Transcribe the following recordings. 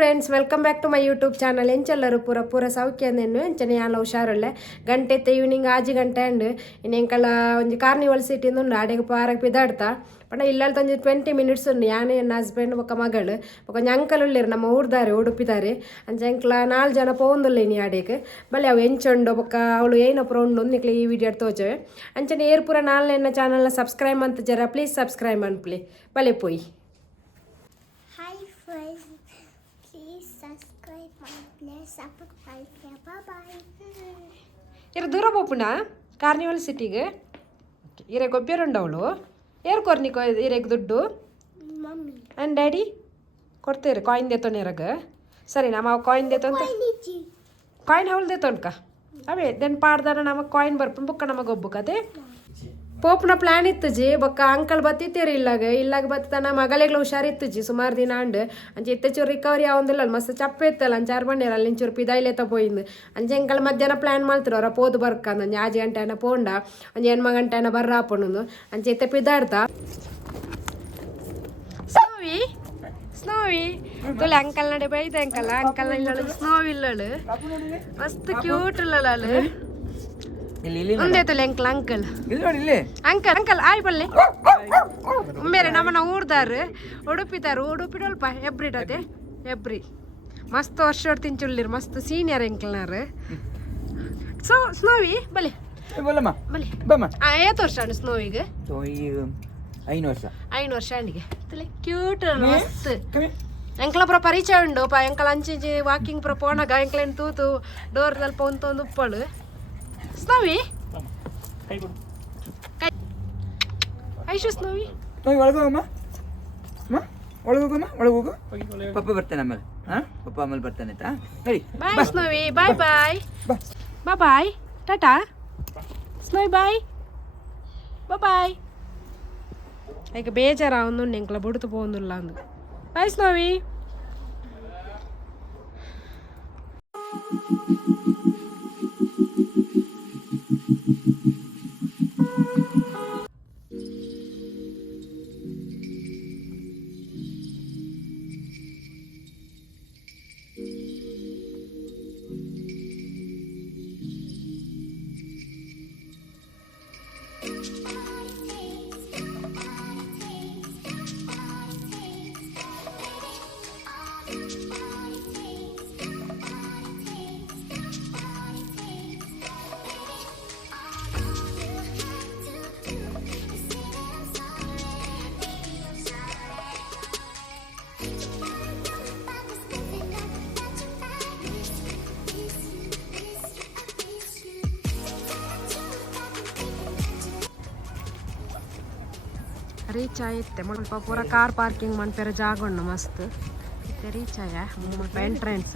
Friends welcome back to my YouTube channel ಎಂಚೆಲ್ಲರೂ ಪೂರ ಸೌಖ್ಯಂದೇನು ಎಂಚನೆ ಯಾಲ ಹುಷಾರೊಳ್ಳೆ ಗಂಟೆ ಈವ್ನಿಂಗ್ 6 ಗಂಟೆ ಅಂಡ್ ಇನ್ನೆಂಕಲ್ಲ ಒಂಜಿ ಕಾರ್ನಿವಲ್ ಸಿಟಿ ಉಂಡು ಆಡೆಗೆ ಪಾರಕ್ಕೆ ಬಿದಾಡ್ತಾ ಪಂಡ ಇಲ್ಲಲ್ತ ಒಂಜಿ 20 ಮಿನಿಟ್ಸ್ ಉಂಡು ಯಾನು ನನ್ನ ಹಸ್ಬೆಂಡ್ ಬೊಕ್ಕ ಮಗಳು ಬೊಕ್ಕ ಅಂಕಲ್ ಉಳ್ಳೇರು ನಮ್ಮ ಊರ್ದಾರೆ ಉಡುಪಿದಾರೆ ಅಂಚ ಎಂಕ್ಲ 4 ಜನ ಪೋಂದುಲ್ಲೇನಿ ಆಡೆಗೆ ಬಲ್ಲೆ ಅವು ಎಂಚುಂಡು ಬೊಕ್ಕ ಅವಳು ಏನೊಪ್ಪರ ಉಂಡು ನಿಕ್ಲೆ ಈ ವಿಡಿಯೋ ತೋಜವೆ ಅಂಚನೆ ಏರ್ ಪೂರ ನಾಲ್ನ ಎನ್ನ ಚಾನಲ್ನ ಸಬ್ಸ್ಕ್ರೈಬ್ ಅಂತ ಜರ ಪ್ಲೀಸ್ ಸಬ್ಸ್ಕ್ರೈಬ್ ಅನ್ಪ್ಲಿ ಬಲೆ ಪೋಯಿ. Hi friends, please subscribe and please support bye bye. ಇರ ದೂರ ಪೋಪುನ ಕಾರ್ನಿವಲ್ ಸಿಟಿಗೆ ಇರೆ ಗೊಬ್ಬರುಂಡವಳು ಏರ್ ಕೊರ್ನಿಕೊ ಇರೆಗ್ ದುಡ್ಡು Mommy. ಆ್ಯಂಡ್ ಡ್ಯಾಡಿ ಕೊಡ್ತೇರಿ ಕಾಯಿನ್ ದೇತೋನಿರಗ ಸರಿ ನಮ್ಮ ಕಾಯಿನ್ ದೇತೊಂತ ಕಾಯಿನ್ ಅವಳು ದೇತೊನ್ಕ ಅವೇ ದೆನ್ ಪಾಡ್ದಾರ ನಮಗೆ ಕಾಯಿನ್ ಬರ್ಪು ಬುಕ್ಕ ನಮಗೆ ಒಬ್ಬು ಕತೆ ಪೋಪ್ನ ಪ್ಲಾನ್ ಇತ್ತು ಜಿ ಬೊಕ್ಕ ಅಂಕಲ್ ಬತ್ತಿತ್ತೀರಿ ಇಲ್ಲಾಗ ಬತ್ತಾನ ಮಗಳೆಗ್ಲ ಹುಷಾರಿತ್ತು ಜಿ ಸುಮಾರು ದಿನ ಅಂಡ್ ಅಂಚೆ ಇತ್ತಚೂರು ರಿಕವರಿ ಆವಂದಿಲ್ಲ ಮಸ್ತ್ ಚಪ್ಪ ಇತ್ತಲ್ಲ ಅಂಚಾರು ಬಂಡ್ಯಾರ ಅಲ್ಲಿ ಇಂಚೂರು ಪಿದಾಯಿಲೆ ತಗೋಯಿಂದು ಅಂಚೆ ಎಂಕಲ್ ಮಧ್ಯಾಹ್ನ ಪ್ಲಾನ್ ಮಾಡ್ತಿರು ಅವರ ಪೋದು ಬರ್ಕಂದು ಒಂಜಿ 6 ಗಂಟೆನ ಪೋಂಡ ಒಂಜಿ 8 ಗಂಟೆನ ಬರ್ರಾಪಣ್ಣು ಅಂಚೆ ಇತ್ತೆ ಪಿದಾಡ್ತಾ ಸ್ನೋವಿ ತುಲೆ ಅಂಕಲ್ ನಡೆ ಬೈದ ಅಂಕಲ್ ಇಲ್ಲಳು ಸ್ನೋವಿ ಇಲ್ಲಳು ಮಸ್ತ್ ಕ್ಯೂಟ್ ಇಲ್ಲಳು ಒಂದೇ ತುಲೆ ಅಂಕಲ್ ಅಂಕಲ್ ಆಯ್ ಬಲ್ಲೆ ಬೇರೆ ನಮ್ಮನ್ನ ಊರ್ದಾರು ಉಡುಪಿ ಅಲ್ಪ ಎಬ್ರಿಡದೆ ಎಬ್ರಿ ಮಸ್ತ್ ವರ್ಷ ತಿಂಚುಳ್ಳಿರು ಮಸ್ತ್ ಸೀನಿಯರ್ ಅಂಕಲ್ನಾರು ಸೊ ಸ್ನೋವಿ ಬಲೆ ಏತ್ ವರ್ಷ ಅಣ್ಣ ಸ್ನೋವಿಗೆ 5 ವರ್ಷ ಅಣ್ಣಿಗೆ ಕ್ಯೂಟ್ ಮಸ್ತ್ ಎಂಕ್ಲ ಪುರ ಪರಿಚಯ ಉಂಡು ಎಂಕಲ್ ಅಂಚಿ ವಾಕಿಂಗ್ ಪುರ ಪೋಣಗ ಎಂಕ್ಲೇನು ತೂತು ಡೋರ್ ಸ್ವಲ್ಪ ಒಂದು ಉಪ್ಪಳು ಸ್ನೋವಿ ಐಶು ಸ್ನೋವಿ ಒಳಗೋಗಮ್ಮ ಪಪ್ಪ ಬರ್ತಾನೆ ಆಮೇಲೆ ಪಪ್ಪ ಆಮೇಲೆ ಬರ್ತಾನೆ ಬಾಯ್ ಸ್ನೋವಿ ಬಾಯ್ ಬಾಯ್ ಟಾಟಾ ಸ್ನೋವಿ ಬಾಯ್ ಬಾಯ್ ಈಗ ಬೇಜಾರ ಒಂದು ಎಂಕ್ಲ ಬುಡ್ತು ಪೋಂದುಲ್ಲ ಅಂದು ಬಾಯ್ ಸ್ನೋವಿ ರೀಚ್ ಆಯ್ತೆ ಮುಲ್ಪ ಪೂರ ಕಾರ್ ಪಾರ್ಕಿಂಗ್ ಮನ್ಪೇರ ಜಾಗ ಉಂಡು ಮಸ್ತ್ ಇತ್ತೆ ರೀಚ್ ಆಯ ಮುಲ್ಪ ಎಂಟ್ರೆನ್ಸ್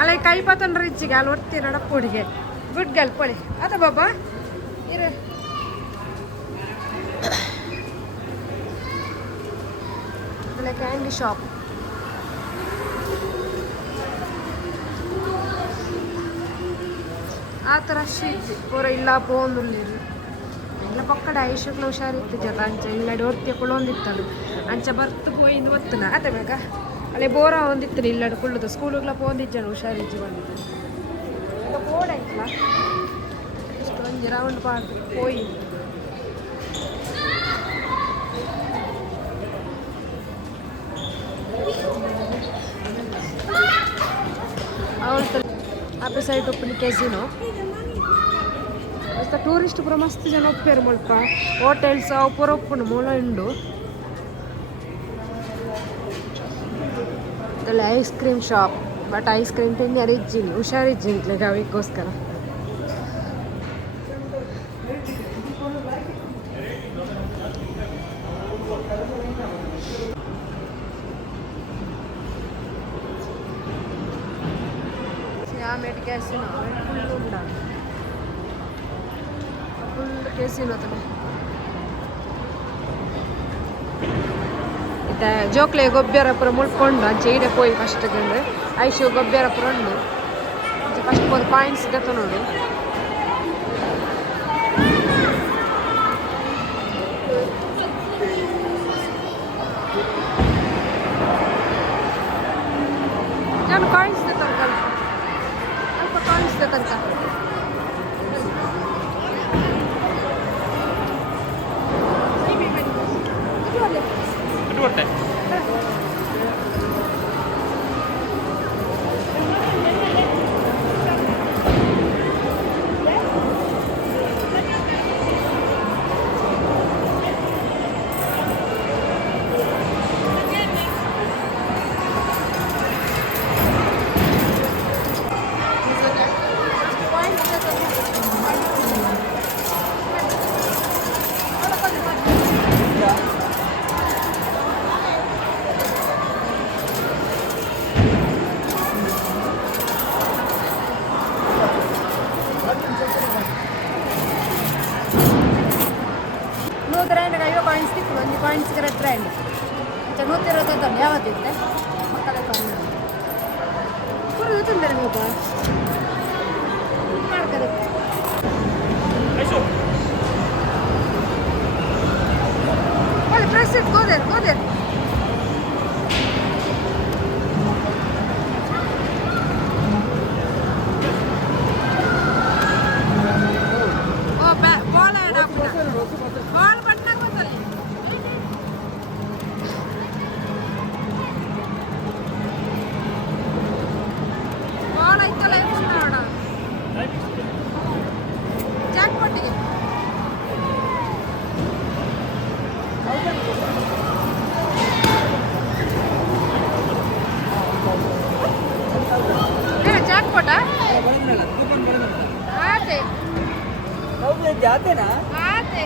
ಅಲ್ಲ ಕೈ ಪಾತನ್ ರಿಚ್ಚಿಗೆ ಅಲ್ಲಿ ಒಡ್ತೀರ ನಡಪ್ಪುಡಿಗೆ ಗುಡ್ ಗರ್ಲ್ ಪೊಳಿ ಅದ ಬಾಬಾ ಇರ ಅದಲ್ಲ ಕ್ಯಾಂಡಿ ಶಾಪ್ ಆ ಥರ ಶೀಟ್ ಪೂರ ಇಲ್ಲ ಪೋಂದುಲ್ಲಿರು ಎಲ್ಲ ಪಕ್ಕಡ ಐಶಕ್ಲ ಹುಷಾರಿತ್ತು ಜಗ ಅಂಚ ಇಲ್ಲಡಿ ಒರ್ತಿಯ ಕುಳೊಂದಿತ್ತದು ಅಂಚ ಬರ್ತು ಪೋಯಿಂದು ಒತ್ತನ ಅದೇ ಬೇಗ ಅಲ್ಲೇ ಬೋರ ಒಂದಿತ್ತು ಇಲ್ಲಡು ಕುಳ್ಳದು ಸ್ಕೂಲಿಗೆಲ್ಲ ಪೋಂದಿಜ್ಜನು ಹುಷಾರಿಜ್ಜಿ ಬಂದಿದ್ದು ಈಗ ಬೋರ್ಡ್ ಇಷ್ಟು ಒಂಜಿ ರೌಂಡ್ ಪಾಡ್ದು ಪೋಯಿ ಅವಳು ಅಪ್ಪೆ ಸೈಡ್ ಉಪ್ಪಿನ ಕೆಜಿನು ಮಸ್ತ್ ಟೂರಿಸ್ಟ್ ಪೂರ ಮಸ್ತ್ ಜನ ಒಪ್ಪೇರು ಮುಲ್ಪ ಹೋಟೆಲ್ಸ್ ಅವು ಪೂರ ಒಪ್ಪುನು ಮೂಲ ಉಂಡು ice cream shop but ice cream ತಿಂದು ಇಜ್ಜಿನಿ ಹುಷಾರಿಜ್ಜಿನಿ ಗಾವಿಗೋಸ್ಕರ आमेट कैसीनो फुल उंडा फुल कैसीनो तुम्हें इता जोक्ले गोब्ब्यार पुर मुल्कोंಡು अंचे इडे पोई फस्ट गंड्रे ಐಶು ಗೊಬ್ಬರ ಪುರಂಡು ಫಸ್ಟ್ ಒಂದು ಕಾಯಿನ್ಸ್ ಗತ ನೋಡು ನಾನು ಕಾಯಿನ್ಸ್ ತನಕ ಅಲ್ಪ ಕಾಯಿನ್ಸ್ ತನಕ ಇದು ಹೊಟ್ಟೆ ಕಾಯಿನ್ಸ್ ಟ್ರೆಂಡ್ ನೂತಿರೋದು ಯಾವತ್ತಿತ್ತೆ ಮಕ್ಕಳ ಕುರಿದು ತುಂದರೆ ಹೋಗ ಮಾಡ್ತಾರೆ ಪ್ರೆಸ್ ಇಟ್ ಗೋದೇರ್ ಬಾಲ್ ಬಾಲ್ ಬಣ್ಣಾಗ ಬಂದಲ್ಲಿ ಬಾಲ್ ಐತಲ್ಲ ನೋಡ ಜಾಕ್ ಪಟ್ಟಿಗೆ ಜಾಕ್ ಪಟ ಆತೆ जाते ना आते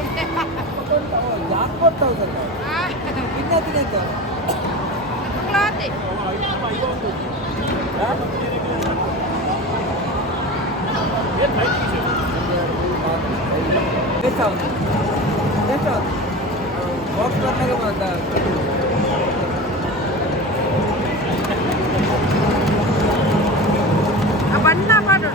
जाकपॉट होता है कितना दिन तो आते कैसा वॉक करने का मजा अब अन्ना पाडो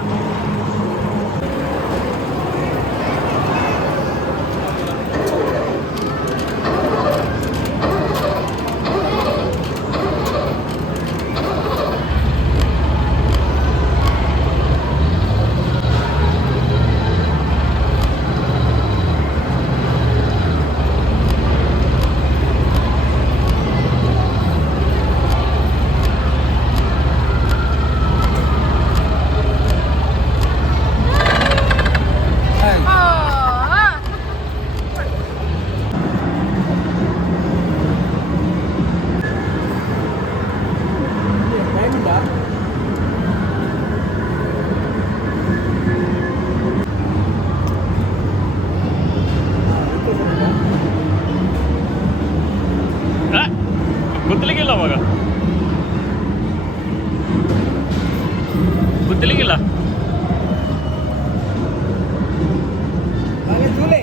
ಗೊತ್ತಿಲ್ಲ ಅವಾಗ ಗೊತ್ತಿಲ್ಲ झूले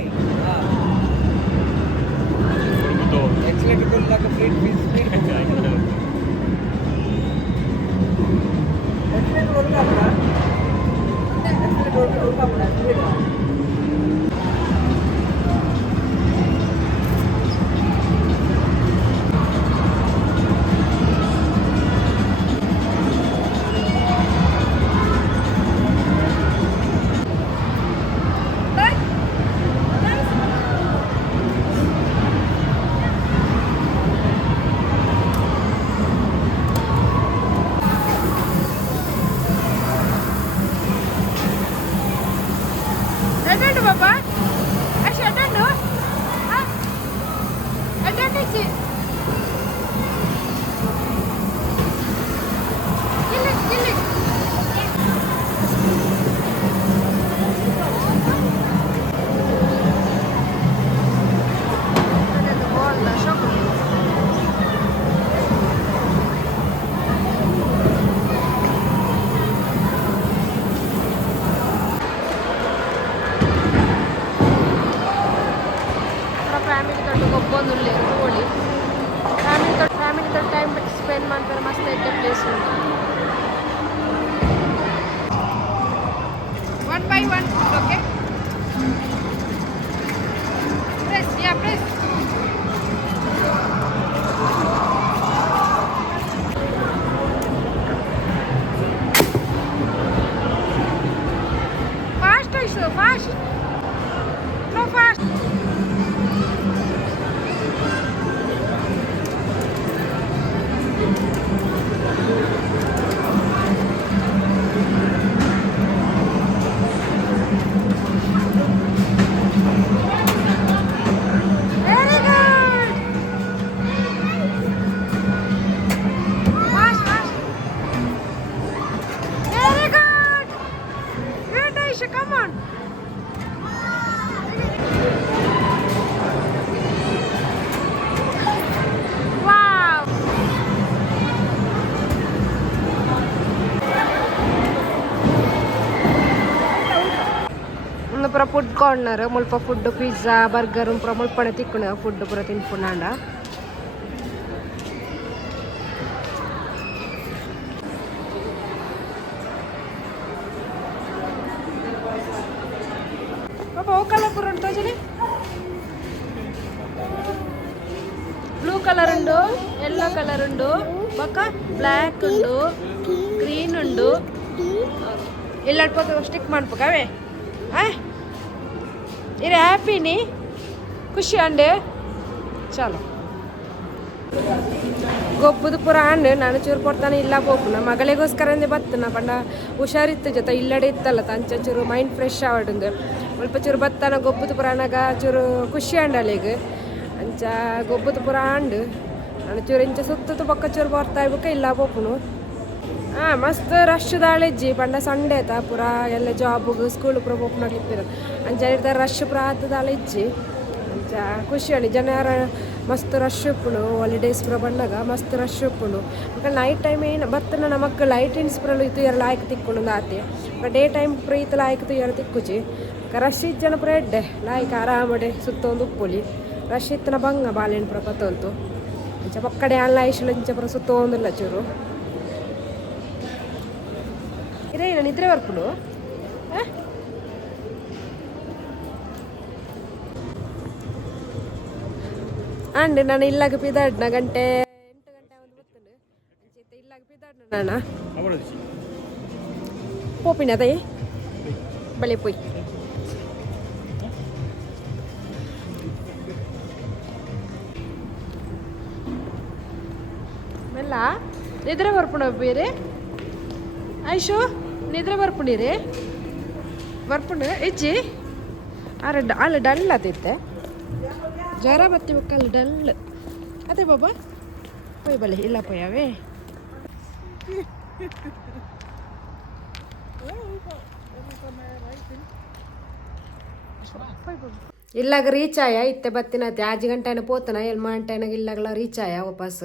एक्सीलेटर को लगा फ्री स्पीड एक्सीलेटर रोका पड़ा एक्सीलेटर रोका पड़ा speed this one. One by one, okay? Press, yeah, press. Fast, I so fast. No fast. Very good. Fast, fast. Very good. Good, Aisha, come on. Wow. ಒಂದು ಪುರ food corner ಮುಲ್ಪ food pizza burger ಪುರ ಮುಲ್ಪನೆ ತಿಕ್ಕುಣ food ಪುರ ತಿನ್ಪುನಾಂಡ ಪಾಪ ಓ colour ಪುರ ಉಂಟು ತೋಜಲಿ blue colour ಉಂಡು yellow colour ಉಂಡು ಬೊಕ್ಕ ಬ್ಲ್ಯಾಕ್ ಉಂಡು ಗ್ರೀನ್ ಉಂಡು ಎಲ್ಲ ಸ್ಟಿಕ್ ಮಾಡ್ಬೇಕವೇ ಇರೆ ಹ್ಯಾಪಿನಿ ಖುಷಿ ಅಂಡೆ ಚಲೋ ಗೊಬ್ಬದು ಪುರ ಅಂಡು ನಾನು ಚೂರು ಕೊಡ್ತಾನೆ ಇಲ್ಲ ಪೋಪುನ ಮಗಳಿಗೋಸ್ಕರಂದೇ ಬತ್ತನ ಪಂಡ ಹುಷಾರಿತ್ತು ಜೊತೆ ಇಲ್ಲಡೆ ಇತ್ತಲ್ಲ ತಂಚ ಚೂರು ಮೈಂಡ್ ಫ್ರೆಶ್ ಆವಡುಂದು ಸ್ವಲ್ಪ ಚೂರು ಬತ್ತಾನ ಗೊಬ್ಬದು ಪುರ ಅನಾಗ ಚೂರು ಖುಷಿ ಅಂಡಲಿಗೆ ಅಂಚ ಗೊಬ್ಬದು ಪುರ ಅಂಡು ನಾನು ಚೂರು ಇಂಚ ಸುತ್ತತ್ತು ಪಕ್ಕ ಚೂರು ಬರ್ತಾ ಇರ್ಬೇಕ ಇಲ್ಲ ಪೋಪುನು ಮಸ್ತ್ ರಶ್ ದಾಳಿಜ್ಜಿ ಪಂಡ ಸಂಡೇ ಆಯ್ತಾ ಪುರ ಎಲ್ಲ ಜಾಬ್ಗೆ ಸ್ಕೂಲ್ ಪುರ ಓಪನ್ ಆಗ್ಲಿಪ್ಪಿರ ಅಂಚ ಇರ್ತಾರೆ ರಶ್ ಪುರ ಆತ ದಾಳಿಜ್ಜಿ ಅಂಚ ಖುಷಿ ಅಣಿ ಜನರ ಮಸ್ತ್ ರಶ್ ಉಪ್ಪುಂಡು ಹಾಲಿಡೇಸ್ ಪುರ ಬಂದಾಗ ಮಸ್ತ್ ರಶ್ ಉಪ್ಪುಂಡು ಮಕ್ಕ ನೈಟ್ ಟೈಮ್ ಏನು ಬರ್ತನ ನಮಕ್ ಲೈಟಿನ್ಸ್ ಪುರ ಇದು ಎರಡು ಲಾಯ್ಕ್ ತಿಕ್ಕೊಂಡು ಆತೆ ಡೇ ಟೈಮ್ ಪುರ ಈತ ಲಾಯ್ಕ್ ಎರಡು ತಿಕ್ಕುಚಿ ರಶ್ ಇಜ್ಜನ ಪುರ ಎಡ್ಡೆ ಲಾಯ್ಕ್ ಆರಾಮಡೆ ಸುತ್ತೊಂದು ಉಪ್ಪುಲಿ ರಶ್ ಇತ್ತನ ಬಂಗ ಬಾಲೆಣ್ಣು ಪುರ ಪತ್ತೊಂತು ಅಂಚ ಪಕ್ಕಡೆ ಅಲ್ಲ ಐಶ್ಲ ಇಂಚ ಪುರ ಸುತ್ತೊಂದಿಲ್ಲ ಚೂರು ಇರೇ ನಾನು ನಿದ್ರೆ ಬರ್ಪುಡು ಅಂಡ್ ನಾನು ಇಲ್ಲಾಗ ಪಿದಾಡ್ನ ಗಂಟೆ 8 ಗಂಟೆ ಒಂದು ಬರ್ತದೆ ಇಲ್ಲಾಗ ಪಿದಾಡ್ನ ನಾನು ಪೋಪಿನ ಅದೇ ಬಳೆ ಪೋಯ್ ಮೆಲ್ಲ ನಿದ್ರೆ ಬರ್ಪುಣ ಬೇರೆ ಐಶು ನಿದ್ರೆ ಬರ್ಪುಂಡಿರಿ ಬರ್ಪುಂಡು ಇಜ್ಜಿ ಅಲ್ಲಿ ಡಲ್ ಆತೈತೆ ಜ್ವರ ಬತ್ತಿಬೇಕಲ್ಲಿ ಡಲ್ ಅದೇ ಬಾಬಾ ಪೊಯ್ ಬಲೆ ಇಲ್ಲ ಪೊಯ್ಯವೇ ಇಲ್ಲಾಗ ರೀಚ್ ಆಯ ಇತ್ತೆ ಬತ್ತಿನತೆ 5 ಗಂಟೆನ ಪೋತನ ಎಲ್ಲಿ ಗಂಟೆನಾಗ ಇಲ್ಲಾಗಲ ರೀಚ್ ಆಯ ವಾಪಸ್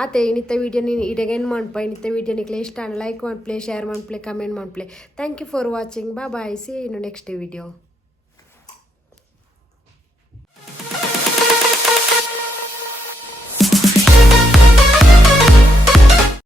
ಆತೆ ಇನ್ನಿತ್ತ ವೀಡಿಯೋ ನೀನು ಇಡೆಗೆ ಏನು ಮಾಡ್ಪ ಇನ್ನಿತ್ತ ವೀಡಿಯೋ ನಿಕ್ಲೆ ಇಷ್ಟ ಲೈಕ್ ಮಾಡ್ಪ್ಲೆ ಶೇರ್ ಮಾಡ್ಪ್ಲೆ ಕಮೆಂಟ್ ಮಾಡ್ಪ್ಲೆ thank you for watching bye see ಇನ್ನು ನೆಕ್ಸ್ಟ್ ವಿಡಿಯೋ